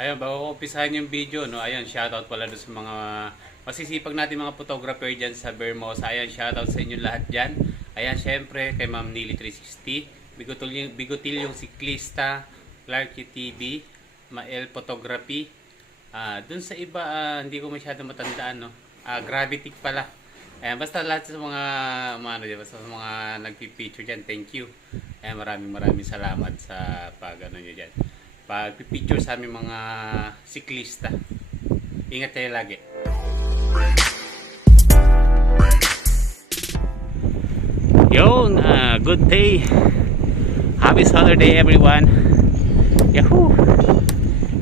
Ayun, bago ko umpisahan yung video, no, ayun, shoutout pala doon sa mga masisipag natin mga photographer dyan sa Vermosa. Ayun, shoutout sa inyo lahat dyan. Ayan, syempre, kay Ma'am Nili 360, Bigotilyong Siklista, Clark TV, Mael Photography. Doon sa iba, hindi ko masyado matandaan, no. Gravity pala. Ayan, basta lahat sa basta sa mga nagpi-picture dyan, thank you. Ayan, maraming salamat sa pag-ano nyo dyan. Pag-picture sa aming mga siklista. Ingat kayo lagi. Yun, good day. Happy Saturday everyone. Yahoo!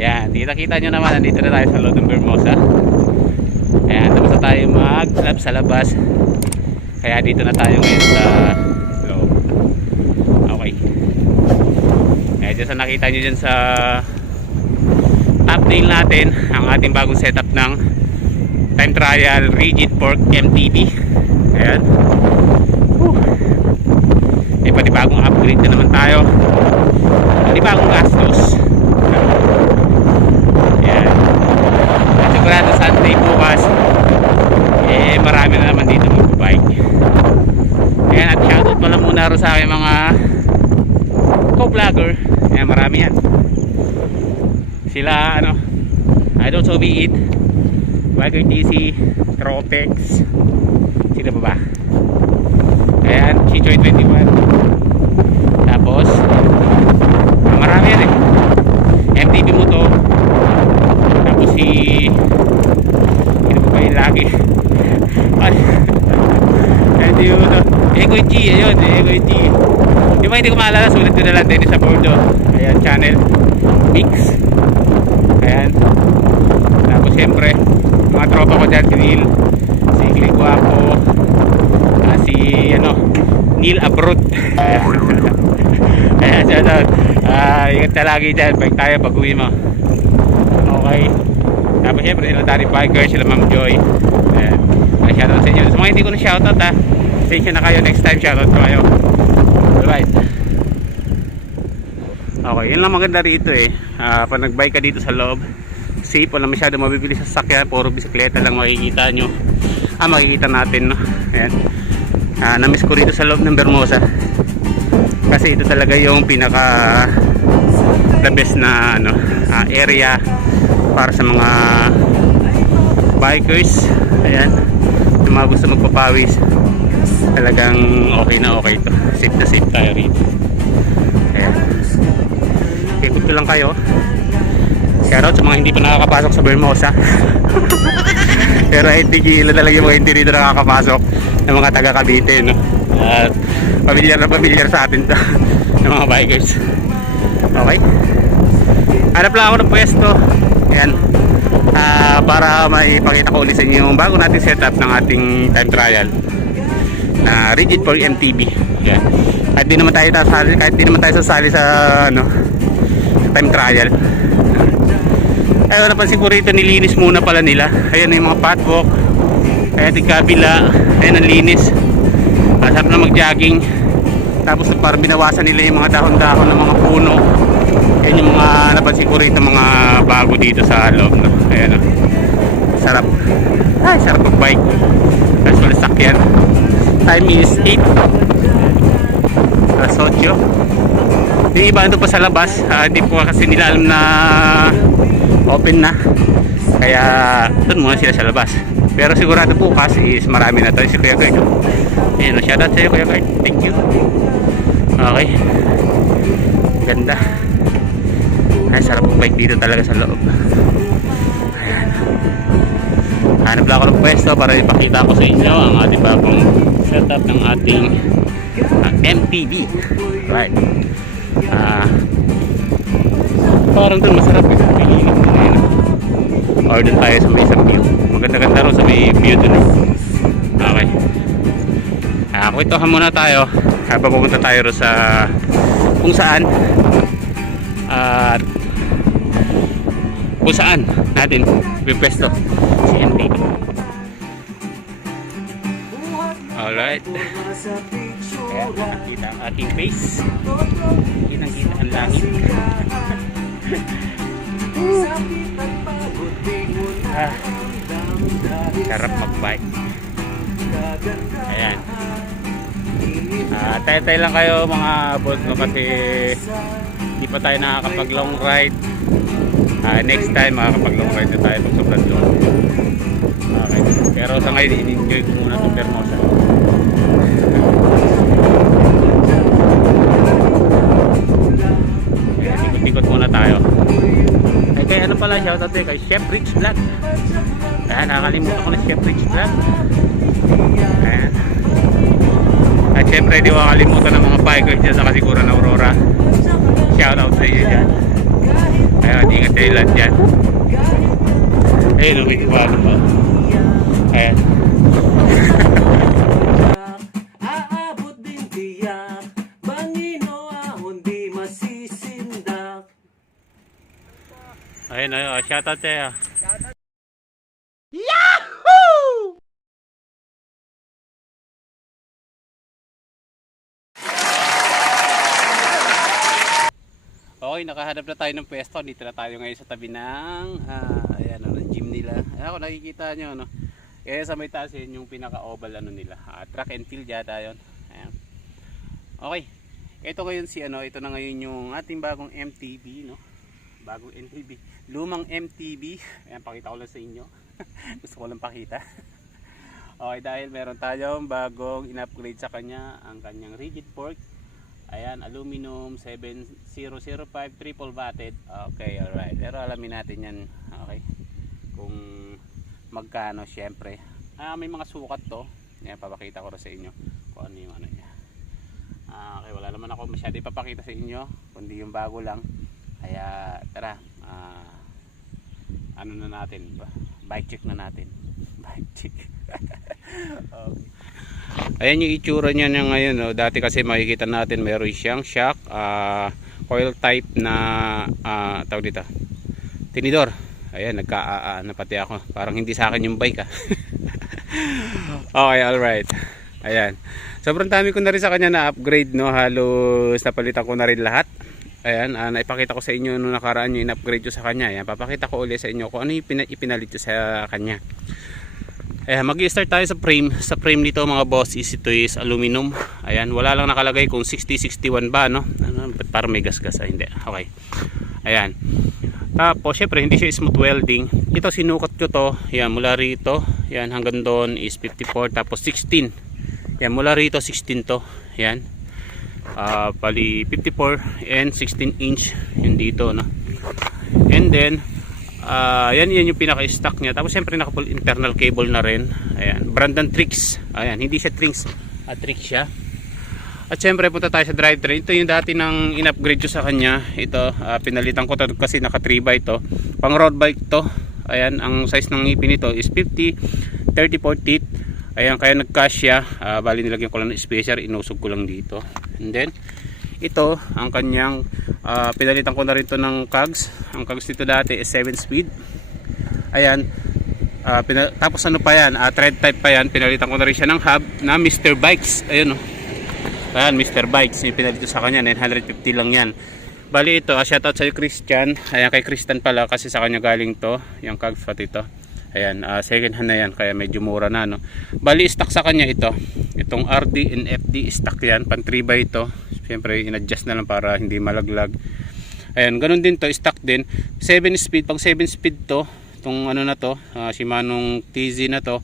Ayan, kita nyo naman, nandito na tayo sa loob ng Vermosa. Ayan, tapos na tayo mag-club sa labas. Kaya dito na tayo ngayon sa loob. Okay. Kaya dyan sa nakita nyo dyan sa thumbnail natin, ang ating bagong setup ng time trial rigid fork MTB. Ayan. Panibagong upgrade na naman tayo. Panibagong gastos. Ayan. At sigurado Sunday bukas, marami na naman dito mag-bike. Ayan, at shoutout pala muna rin sa aking mga co-vlogger. Ayan, marami yan. Sila, I don't so be it, Biker TC, Tropex, sila pa ba? Ayan, Chichoy 21. Tapos marami yan MTB mo to. Tapos sino pa yung lagi MTB mo to, Ego G. Ayun, Ego G. Di ba hindi ko maalala, sulit ko na lang din sa board. Ayan, channel mix. Ayan. Tapos syempre mga tropa ko dyan, si Neil, si Gli Guapo, si Neil Abroad. Ayan, shoutout. Ingat ka lagi dyan, bike tayo pag uwi mo. Okay. Tapos syempre sila Daddy Biker, sila Ma'am Joy. Ayan, shoutout sa inyo. Sa mga hindi ko na shoutout, sensya na kayo, next time shoutout ko kayo. Alright. Okay, yun lang maganda rito pag nagbike ka dito sa loob, safe, wala masyado mabibili sa sakyan, puro bisikleta lang makikita nyo. Makikita natin, no? Ayan. Namiss ko rito sa loob ng Vermosa kasi ito talaga yung pinaka the best na area para sa mga bikers. Ayan, yung mga gusto magpapawis, talagang okay na okay ito. Safe na safe tayo rito. Ayan, ikot ko lang kayo. Shoutout sa mga hindi pa nakakapasok sa Vermosa. Pero hindi gila talaga yung mga hindi rito nakakapasok, ng mga taga Cavite, no? At pamilyar sa atin to ng mga bikers. Okay, hanap lang ako ng pwesto. Ayan, para maipakita ko ulit sa inyo yung bago natin setup ng ating time trial na rigid for MTB. Ayan. Kahit di naman tayo sasali sa time trial. Ayun, napansin ko rito, nilinis muna pala nila. Ayan yung mga pathwalk. Ayan yung kabila. Ayan ang linis. Sarap na mag-jogging. Tapos parang binawasan nila yung mga dahon-dahon ng mga puno. Ayan yung mga napansin ko rito, mga bago dito sa loob, no? Ayan, sarap. Ay, sarap mag-bike. Tapos wala sakyan. Time is 8. Alas 8. Yung iba ito pa sa labas. Hindi po kasi nila alam na open na, kaya doon muna sila sa labas. Pero sigurado bukas is marami na tayo. Si Kuya Kurt, ayun, shoutout sa iyo Kuya Kurt, thank you. Okay, ganda. Ay, sarap ng bike dito talaga sa loob. Ayan, hanap lang ako ng pwesto para ipakita ko sa inyo ang ating bagong setup ng ating MTB. Right. Parang doon masarap or doon tayo sa may view. Maganda-ganda rin sa may view doon. Okay, kwentahan muna tayo. Papupunta tayo rin sa kung saan at kung saan natin pipwesto si MTB. Alright, kaya nakita ang ating face, kitang-kita ang langit. Ah, sarap mag-bike. Ayan. Tay-tay lang kayo mga boss no, kasi hindi pa tayo nakakapag long ride. Next time makakapag long ride na tayo pag sobrang long. Okay. Pero sa ngayon in-enjoy ko muna itong Hermosa. Ikot-ikot muna tayo. Ay kay ano pala, shoutout tayo kay Chef Rich Vlog. Nakakalimutan ko na Chef Rich Vlog. Ayan. At syempre di ko makalimutan ng mga bikers dyan sa Kasiguran Aurora. Shoutout sa iyo dyan. Ayan, ingat kayo lahat dyan. Ayun, may bago pa. Ayan. Aabot din tiyak, bangino ahon di masisindak. Ayun, shoutout tayo. Okay, nakahanap na tayo ng pwesto. Dito na tayo ngayon sa tabi ng ayan, ng gym nila. Ayan, kung nakikita nyo, no? Kaya sa may taas yun yung pinaka-oval ano nila. Track and field yata yun. Ayan. Okay. Ito ngayon ito na ngayon yung ating bagong MTB, no? Bagong MTB. Lumang MTB. Ayan, pakita ko lang sa inyo. Gusto ko lang pakita. Okay, dahil meron tayong bagong in-upgrade sa kanya ang kanyang rigid fork. Ayan, aluminum 7005 triple batted. Okay, alright. Pero alamin natin yan. Okay. Kung magkano, syempre. May mga sukat to. Ayan, papakita ko rin sa inyo kung ano yung ano niya. Okay, wala naman ako masyado ipapakita sa inyo. Kundi yung bago lang. Kaya, tara. Ano na natin? Bike check na natin. Bike check. Okay. Ayan yung itsura niya ngayon, no? Dati kasi makikita natin meron siyang shock coil type na tawag dito, tinidor. Ayan, na pati ako. Parang hindi sa akin yung bike Okay, alright. Ayan, sobrang dami ko na rin sa kanya na upgrade, no? Halos napalitan ko na rin lahat. Ayan, naipakita ko sa inyo nung nakaraan yung in-upgrade ko sa kanya. Ayan, papakita ko ulit sa inyo kung ano yung ipinalit ko sa kanya. Ayan, mag-i-start tayo sa frame. Sa frame nito mga boss, ito is aluminum. Ayan, wala lang nakalagay kung 60-61 ba, no? Parang may gas-gas, hindi. Okay. Ayan. Tapos, syempre, hindi siya smooth welding. Ito, sinukat ko to. Ayan, mula rito. Ayan, hanggang doon is 54. Tapos, 16. Ayan, mula rito, 16 to. Ayan. Pali 54 and 16 inch. Yun dito, no? And then, yan yung pinaka-stock niya. Tapos siyempre naka-full internal cable na rin. Ayan, Brandon Tricks. Ayan, hindi siya Tricks, Tricks siya. At siyempre punta tayo sa drivetrain. Ito yung dati nang in-upgrade ko sa kanya. Ito, pinalitan ko to kasi naka 3x to. Pang road bike to. Ayan, ang size ng ngipin nito is 50 34 teeth. Ayan, kaya nag-cash siya. Bali nilagyan ko lang ng spacer, inusog ko lang dito. And then ito ang kanyang pinalitan ko na rin to ng cogs. Ang cogs dito dati is 7 speed. Ayan, tapos ano pa yan, thread type pa yan. Pinalitan ko na rin siya ng hub na Mr. Bikes. Ayun, ayan, Mr. Bikes yung pinalitan sa kanya, 950 lang yan. Bali ito, shoutout sa Christian. Ayan, kay Christian pala kasi sa kanya galing to yung cogs pati ito. Ayan, second hand na yan, kaya medyo mura na, no? Bali stock sa kanya ito, itong RD and FD stock yan, pan 3x ito. Siyempre in-adjust na lang para hindi malaglag. Ayan, ganun din to, stock din. 7 speed, pang 7 speed to. Itong ano na to, Shimano TZ na to.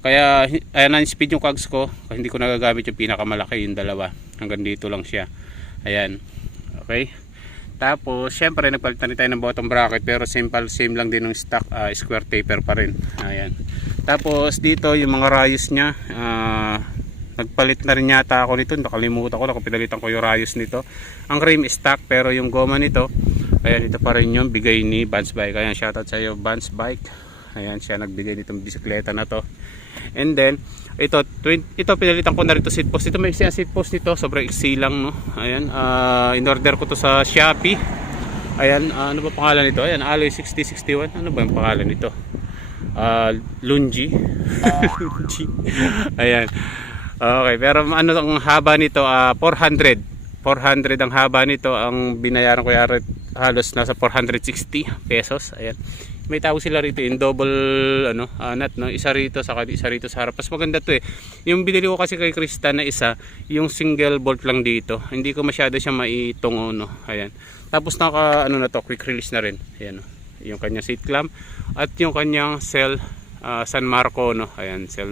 Kaya, ayan, 9 speed yung cogs ko. Hindi ko nagagamit yung pinakamalaki, yung dalawa. Hanggang dito lang siya. Ayan, okay. Tapos, syempre, nagpalitan tayo ng bottom bracket. Pero same lang din ng stock, square taper pa rin. Ayan. Tapos, dito, yung mga rayos nya, nagpalit na rin yata ako nito. Nakalimutan ko na kung pinalitan ko yung rayos nito. Ang rim stock, pero yung goma nito, ayan, ito pa rin yung bigay ni Vans Bike. Ayan, shoutout sa iyo, Vans Bike. Ayan, siya nagbigay nitong bisikleta na to. And then, ito pinalitan ko na rin to seat post. Ito may seat post nito, sobrang iksi lang, no? Ayan, in-order ko to sa Shopee. Ayan, ano ba pangalan nito? Ayan, Alloy 6061. Ano ba yung pangalan nito? Lungi. Lungi. Ayan. Okay, pero ano ang haba nito? 400 ang haba nito. Ang binayaran ko yari halos nasa 460 pesos. Ayan. May tawag sila rito yung double nut, no? Isa rito saka isa rito sa harap. Mas maganda to eh. Yung binili ko kasi kay Krista na isa, yung single bolt lang dito. Hindi ko masyado siya maitungo, no. Ayan. Tapos naka na to, quick release na rin. Ayan, no? Yung kanyang seat clamp at yung kanyang cell San Marco, no. Ayan, cell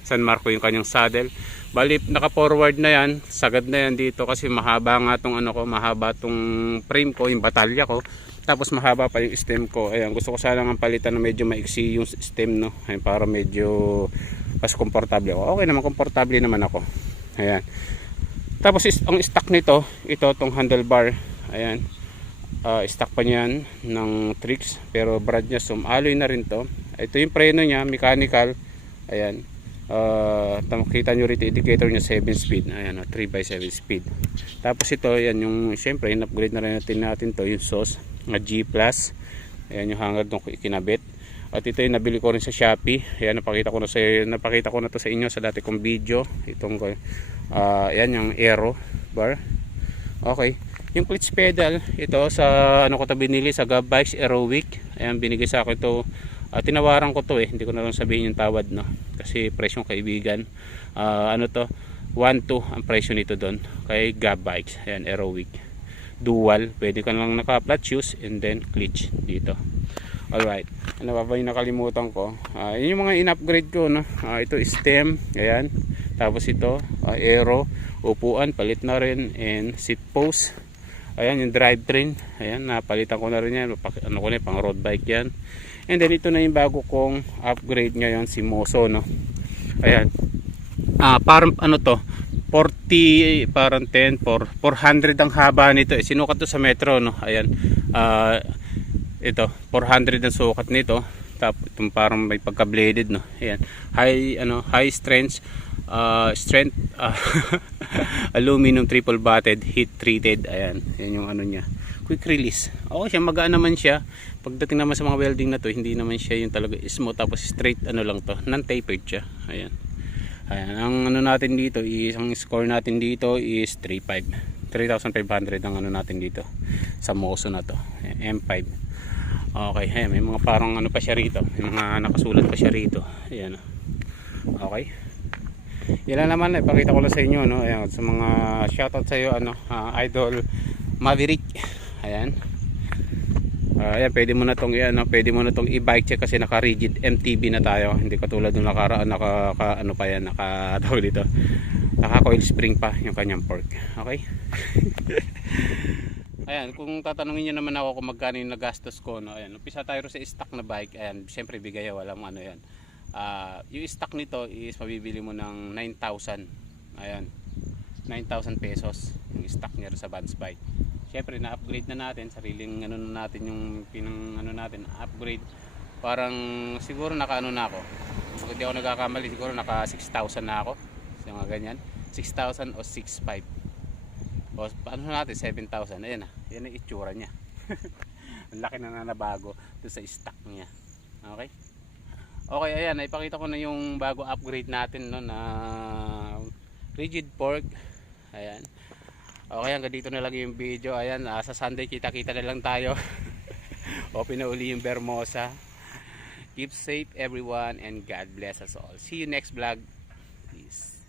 San Marco yung kanyang saddle. Bali naka forward na yan, sagad na yan dito kasi mahaba nga tong mahaba tong frame ko, yung batalya ko. Tapos mahaba pa yung stem ko. Ayan, gusto ko sana ng palitan na medyo maiksi yung stem, no. Ayan, para medyo mas komportable ako. Okay naman, komportable naman ako. Ayan. Tapos ang stock nito, ito tong handlebar. Ayan. Stock pa niyan ng Trix, pero brand niya alloy na rin to. Ito yung preno niya, mechanical. Ayan. Kita nyo rito indicator niya 7 speed. Ayan, 3x7 speed. Tapos ito, yan yung syempre in-upgrade na rin natin to, yung SOS na G+. Ayan yung hanger nung ikinabit. At ito yung nabili ko rin sa Shopee. Ayan, napakita ko na to sa inyo sa dati kong video. Itong ayan yung aero bar. Okay. Yung clutch pedal, ito sa ko to binili sa Gab Bikes Aerowick. Ayan, binigay sa akin to. Tinawaran ko to eh, hindi ko na lang sabihin yung tawad, no, kasi presyong kaibigan. 1.2 ang presyo nito doon kay Gab Bikes. Ayan, Aerowick dual, pwede ka lang naka flat shoes and then clutch dito. Alright, ano pa ba yung nakalimutan ko? Yun yung mga in-upgrade ko, no. Ito stem, ayan, tapos ito aero, upuan palit na rin, and seat post. Ayan yung drivetrain, ayan, napalitan ko na rin yan, pang road bike yan. And then ito na yung bago kong upgrade ngayon, si Moso, no. Ayan. Parang to, 40 parang 10 400 ang haba nito. Sinukat to sa Metro, no. Ayan. Ito, 400 ang sukat nito. Tapos itong parang may pagka-bladed, no. Ayan. High strength aluminum triple batted heat treated. Ayan. Yan yung niya. Quick release. Okay siya, magaan naman siya. Pagdating naman sa mga welding na to, hindi naman siya yung talaga smooth, tapos straight lang to, non-tapered siya. Ayan. Ayan, ang natin dito is, ang score natin dito is 3,500 ang natin dito sa Moso na to, M5. Okay, ayan, may mga parang pa siya rito, may mga nakasulat pa siya rito. Ayan. Okay. Yan lang naman, ipakita ko lang sa inyo, no. Ayan, sa mga shoutout sa iyo, Idol Maverick. Ayan. Ayan, pwede mo na tong i-bike check kasi naka-rigid MTB na tayo. Hindi katulad nung naka dito. Naka-coil spring pa yung kanyang fork. Okay? Ayan, kung tatanungin niyo naman ako kung magkano yung nagastos ko, no. Ayan, umpisa tayo sa stock na bike. Ayan, syempre bigay walang yan. Yung stock nito is mabibili mo ng 9,000. Ayan. 9,000 pesos yung stock niya sa Vans bike. Syempre na-upgrade na natin, sariling natin yung natin, upgrade. Parang siguro na ako. Kung hindi ako nagkakamali, siguro naka 6,000 na ako. Yung mga ganyan, 6,000 o 6,500. O natin 7,000. Ayan na, yan ang itsura niya. Ang laki na nabago doon sa stock niya. Okay? Okay, ayan, ipakita ko na yung bago upgrade natin, no, na rigid fork. Ayan. Okay, hanggang dito na lang yung video. Ayan, sa Sunday kita-kita na lang tayo. Open na uli yung Bermosa. Keep safe everyone and God bless us all. See you next vlog. Peace.